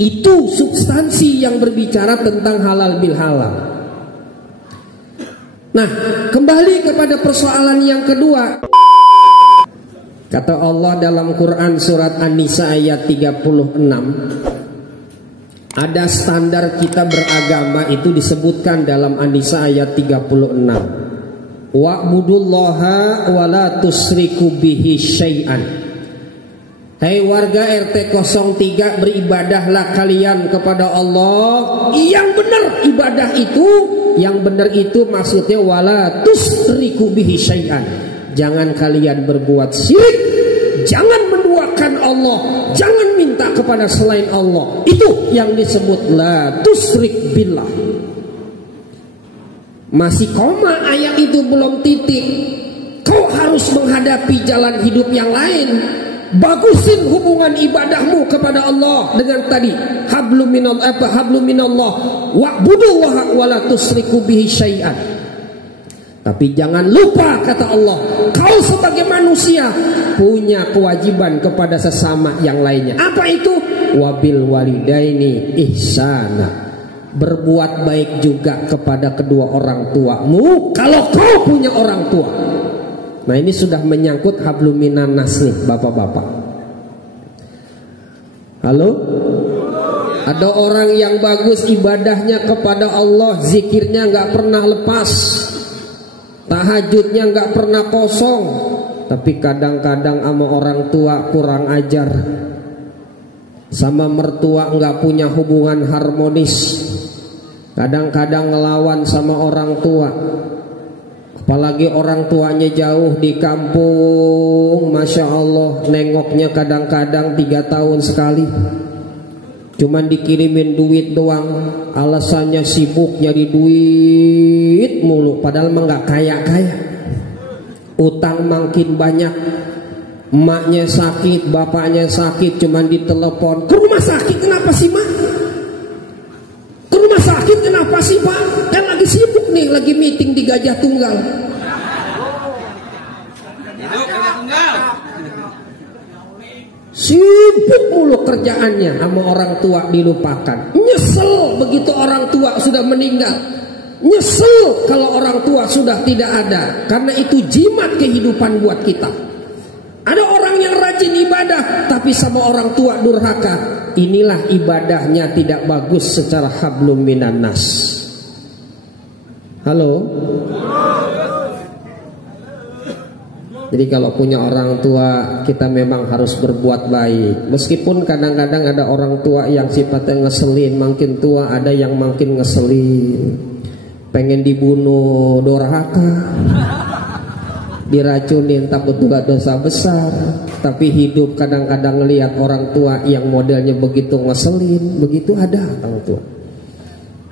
Itu substansi yang berbicara tentang halal bil halal. Nah, kembali kepada persoalan yang kedua. Kata Allah dalam Quran surat An-Nisa ayat 36, ada standar kita beragama itu disebutkan dalam An-Nisa ayat 36. Wa'budullaha wa la tusriku bihi syai'an. Hei warga RT 03, beribadahlah kalian kepada Allah. Yang benar ibadah itu, yang benar itu maksudnya wala tusriku bihi syai'an. Jangan kalian berbuat syirik, jangan menduakan Allah, jangan minta kepada selain Allah. Itu yang disebut la tusrik billah. Masih koma ayat itu, belum titik. Kau harus menghadapi jalan hidup yang lain. Bagusin hubungan ibadahmu kepada Allah dengan tadi hablum minallah wa'budullaha wa la tusriku bihi syai'an. Tapi jangan lupa, kata Allah, kau sebagai manusia punya kewajiban kepada sesama yang lainnya. Apa itu? Wabil walidaini ihsana. Berbuat baik juga kepada kedua orang tuamu kalau kau punya orang tua. Nah, ini sudah menyangkut hablum minan nas nih, bapak-bapak. Halo? Ada orang yang bagus ibadahnya kepada Allah, zikirnya nggak pernah lepas, tahajudnya nggak pernah kosong, tapi kadang-kadang sama orang tua kurang ajar, sama mertua nggak punya hubungan harmonis, kadang-kadang ngelawan sama orang tua. Apalagi orang tuanya jauh di kampung, Masya Allah, nengoknya kadang-kadang 3 tahun sekali, cuman dikirimin duit doang. Alasannya sibuk nyari duit mulu, padahal mah gak kaya-kaya. Utang makin banyak. Emaknya sakit, bapaknya sakit, cuman ditelepon, ke rumah sakit kenapa sih mak? Ke rumah sakit kenapa sih pak? Kan lagi sibuk nih, lagi meeting di Gajah Tunggal. Sibuk mulu kerjaannya, sama orang tua dilupakan. Nyesel begitu orang tua sudah meninggal. Nyesel kalau orang tua sudah tidak ada. Karena itu jimat kehidupan buat kita. Ada orang yang rajin ibadah tapi sama orang tua durhaka. Inilah ibadahnya tidak bagus secara hablum minan nas. Halo? Jadi kalau punya orang tua, kita memang harus berbuat baik. Meskipun kadang-kadang ada orang tua yang sifatnya ngeselin, makin tua ada yang makin ngeselin, pengen dibunuh, durhaka, diracunin, takut juga dosa besar. Tapi hidup kadang-kadang ngelihat orang tua yang modelnya begitu ngeselin, begitu ada orang tua.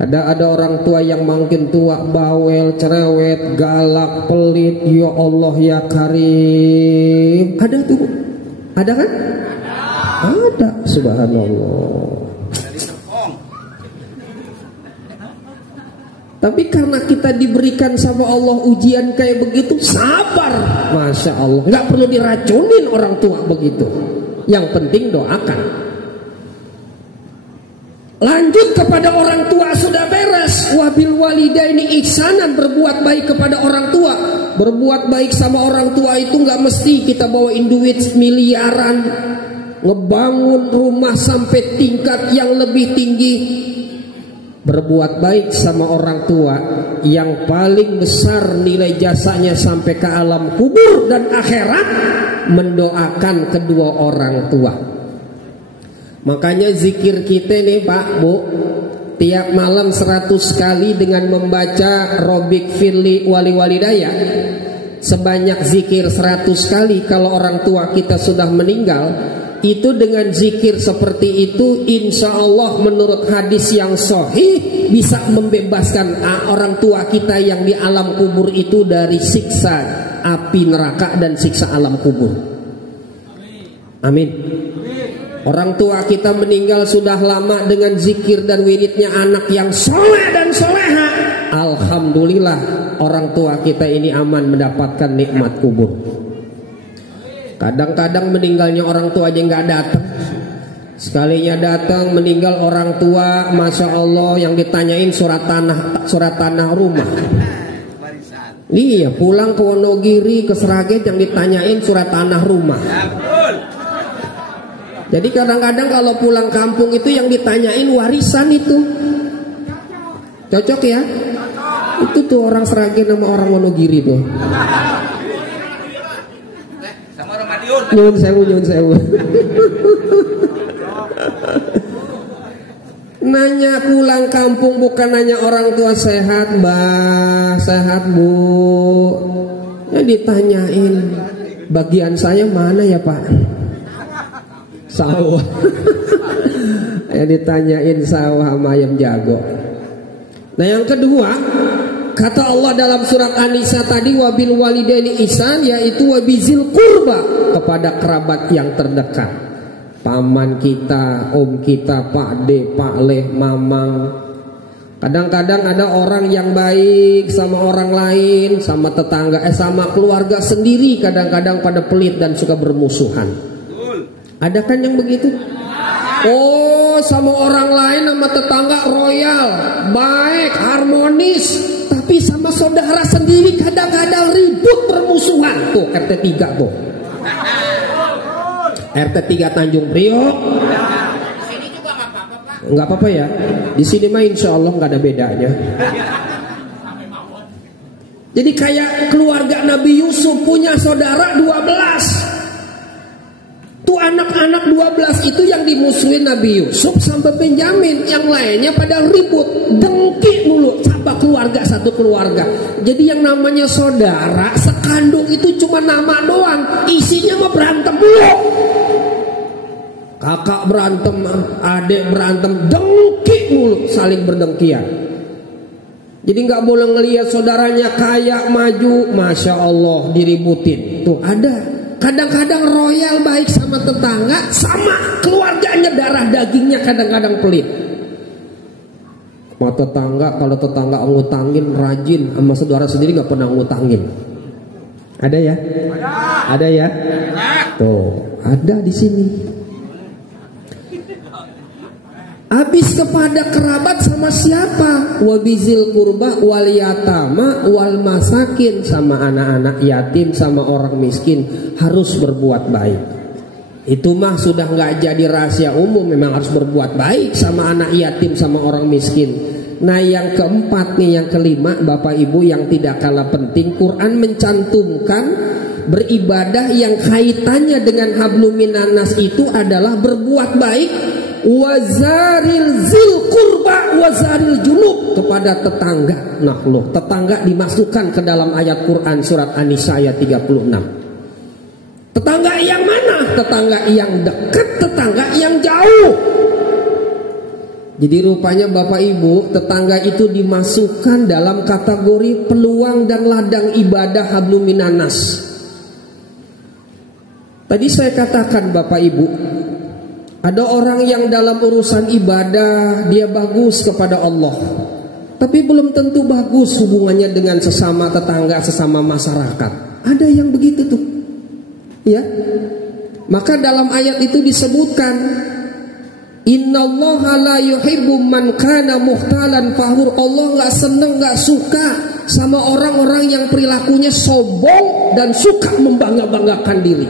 Ada orang tua yang makin tua bawel, cerewet, galak, pelit. Ya Allah ya Karim. Ada tuh, ada kan? Ada, subhanallah. Tapi karena kita diberikan sama Allah ujian kayak begitu, sabar, Masya Allah. Nggak perlu diracunin orang tua begitu. Yang penting doakan. Lanjut kepada orang tua sudah beres. Wabil walidaini ihsanan, berbuat baik kepada orang tua. Berbuat baik sama orang tua itu nggak mesti kita bawain duit miliaran, ngebangun rumah sampai tingkat yang lebih tinggi. Berbuat baik sama orang tua yang paling besar nilai jasanya sampai ke alam kubur dan akhirat, mendoakan kedua orang tua. Makanya zikir kita nih Pak Bu, tiap malam 100 kali dengan membaca Robik Firli Wali Walidaya. Sebanyak zikir 100 kali kalau orang tua kita sudah meninggal. Itu dengan zikir seperti itu, insya Allah menurut hadis yang sahih bisa membebaskan orang tua kita yang di alam kubur itu dari siksa api neraka dan siksa alam kubur. Amin. Orang tua kita meninggal sudah lama, dengan zikir dan wiridnya anak yang soleh dan soleha, alhamdulillah orang tua kita ini aman mendapatkan nikmat kubur. Kadang-kadang meninggalnya orang tua aja nggak datang, Sekalinya datang meninggal orang tua, Masya Allah, yang ditanyain surat tanah rumah. Iya, pulang ke Wonogiri, ke Sragen, yang ditanyain surat tanah rumah. Jadi kadang-kadang kalau pulang kampung itu yang ditanyain warisan itu. Cocok ya? Itu tuh orang Sragen sama orang Wonogiri tuh. Sama orang Madiun. Nyun sewu. Nanya pulang kampung bukan nanya orang tua sehat mbah, sehat bu. Ya ditanyain bagian saya mana ya pak? Sawah. Ya ditanyain sawah sama ayam jago. Nah yang kedua, kata Allah dalam surat An-Nisa tadi, wabil walidaini ihsan, yaitu wabizil qurba, kepada kerabat yang terdekat. Paman kita, om kita, pak de, pak leh, mamang. Kadang-kadang ada orang yang baik sama orang lain, sama tetangga, sama keluarga sendiri, kadang-kadang pada pelit dan suka bermusuhan. Ada kan yang begitu? Oh, sama orang lain, sama tetangga royal, baik, harmonis, tapi sama saudara sendiri kadang-kadang ribut, bermusuhan. Tuh RT 3 tuh. RT 3 Tanjung Priok. Sini juga nggak apa-apa Pak. Nggak apa-apa ya. Di sini mah insya Allah nggak ada bedanya. Jadi kayak keluarga Nabi Yusuf punya saudara 12. Tuh anak-anak 12 itu yang dimusuhin Nabi Yusuf sampai Benyamin. Yang lainnya pada ribut, dengki mulu. Sama keluarga, satu keluarga. Jadi yang namanya saudara sekandung itu cuma nama doang. Isinya mah berantem mulu. Kakak berantem, adik berantem, dengki mulu, saling berdengkian. Jadi nggak boleh ngelihat saudaranya kaya maju, Masya Allah diributin. Tuh ada. Kadang-kadang royal baik sama tetangga, sama keluarganya darah dagingnya kadang-kadang pelit. Sama tetangga, kalau tetangga ngutangin rajin, sama saudara sendiri nggak pernah ngutangin. Ada ya? Ada ya? Tuh ada di sini. Habis kepada kerabat sama siapa? Wabizil qurba wal yatama wal masakin, sama anak-anak yatim, sama orang miskin harus berbuat baik. Itu mah sudah nggak jadi rahasia umum, memang harus berbuat baik sama anak yatim, sama orang miskin. Nah yang keempat nih, yang kelima, Bapak Ibu, yang tidak kalah penting, Quran mencantumkan beribadah yang kaitannya dengan hablum minan nas itu adalah berbuat baik. Wazaril zil qurba wazaril junub, kepada tetangga. Nah loh, tetangga dimasukkan ke dalam ayat Quran surat An-Nisa ayat 36. Tetangga yang mana? Tetangga yang dekat, tetangga yang jauh. Jadi rupanya Bapak Ibu, tetangga itu dimasukkan dalam kategori peluang dan ladang ibadah hablum minan nas. Tadi saya katakan Bapak Ibu, ada orang yang dalam urusan ibadah dia bagus kepada Allah, tapi belum tentu bagus hubungannya dengan sesama tetangga, sesama masyarakat. Ada yang begitu tuh, ya. Maka dalam ayat itu disebutkan, Innallaha la yuhibbu man kana mukhtalan fakhur. Allah nggak seneng, nggak suka sama orang-orang yang perilakunya sombong dan suka membangga-banggakan diri.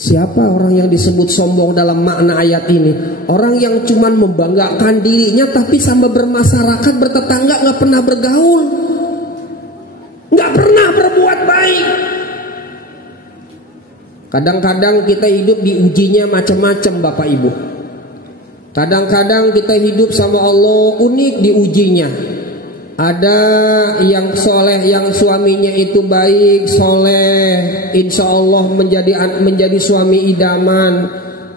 Siapa orang yang disebut sombong dalam makna ayat ini? Orang yang cuma membanggakan dirinya tapi sama bermasyarakat, bertetangga nggak pernah bergaul, nggak pernah berbuat baik. Kadang-kadang kita hidup diujinya macam-macam Bapak Ibu. Kadang-kadang kita hidup sama Allah unik diujinya. Ada yang soleh, yang suaminya itu baik, soleh, insya Allah menjadi suami idaman,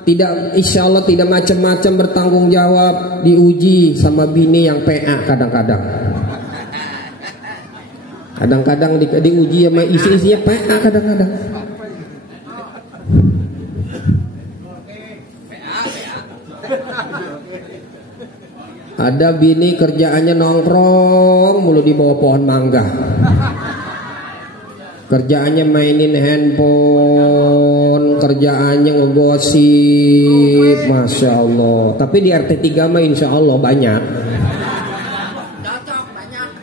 tidak, insya Allah tidak macam-macam, bertanggung jawab, diuji sama bini yang PA kadang-kadang. Kadang-kadang diuji sama isi-isinya PA kadang-kadang. Ada bini kerjaannya nongkrong mulu di bawah pohon mangga. Kerjaannya mainin handphone, kerjaannya ngegosip, Masya Allah. Tapi di RT 3 mah insya Allah banyak.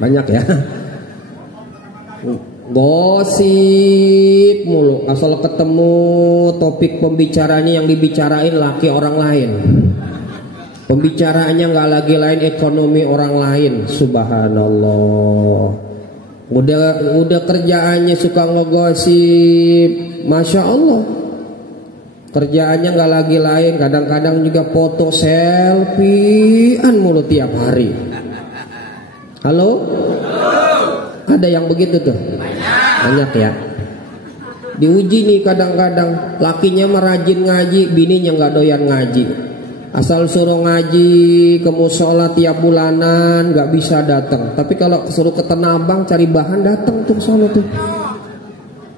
Banyak ya. Gosip mulu, asal ketemu topik pembicaranya yang dibicarain laki orang lain. Pembicaraannya nggak lagi lain ekonomi orang lain. Subhanallah. Udah kerjaannya suka ngegosip, Masya Allah. Kerjaannya nggak lagi lain, kadang-kadang juga foto selfie-an mulu tiap hari. Halo? Ada yang begitu tuh? Banyak ya. Diuji nih kadang-kadang, lakinya merajin ngaji, bininya nggak doyan ngaji. Asal suruh ngaji ke musola tiap bulanan nggak bisa datang. Tapi kalau suruh ke Tanah Abang cari bahan datang tuh sono tuh.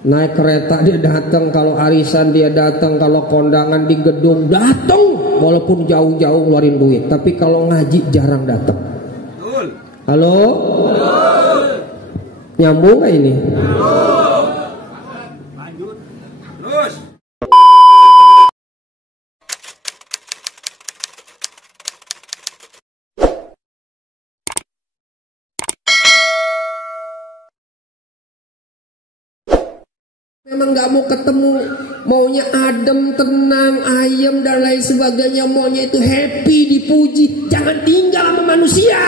Naik kereta dia datang, kalau arisan dia datang, kalau kondangan di gedung datang, walaupun jauh-jauh ngeluarin duit. Tapi kalau ngaji jarang datang. Halo? Nyambung gak ini? Lanjut. Terus. Memang gak mau ketemu, maunya adem, tenang, ayem dan lain sebagainya. Maunya itu happy, dipuji. Jangan tinggal sama manusia.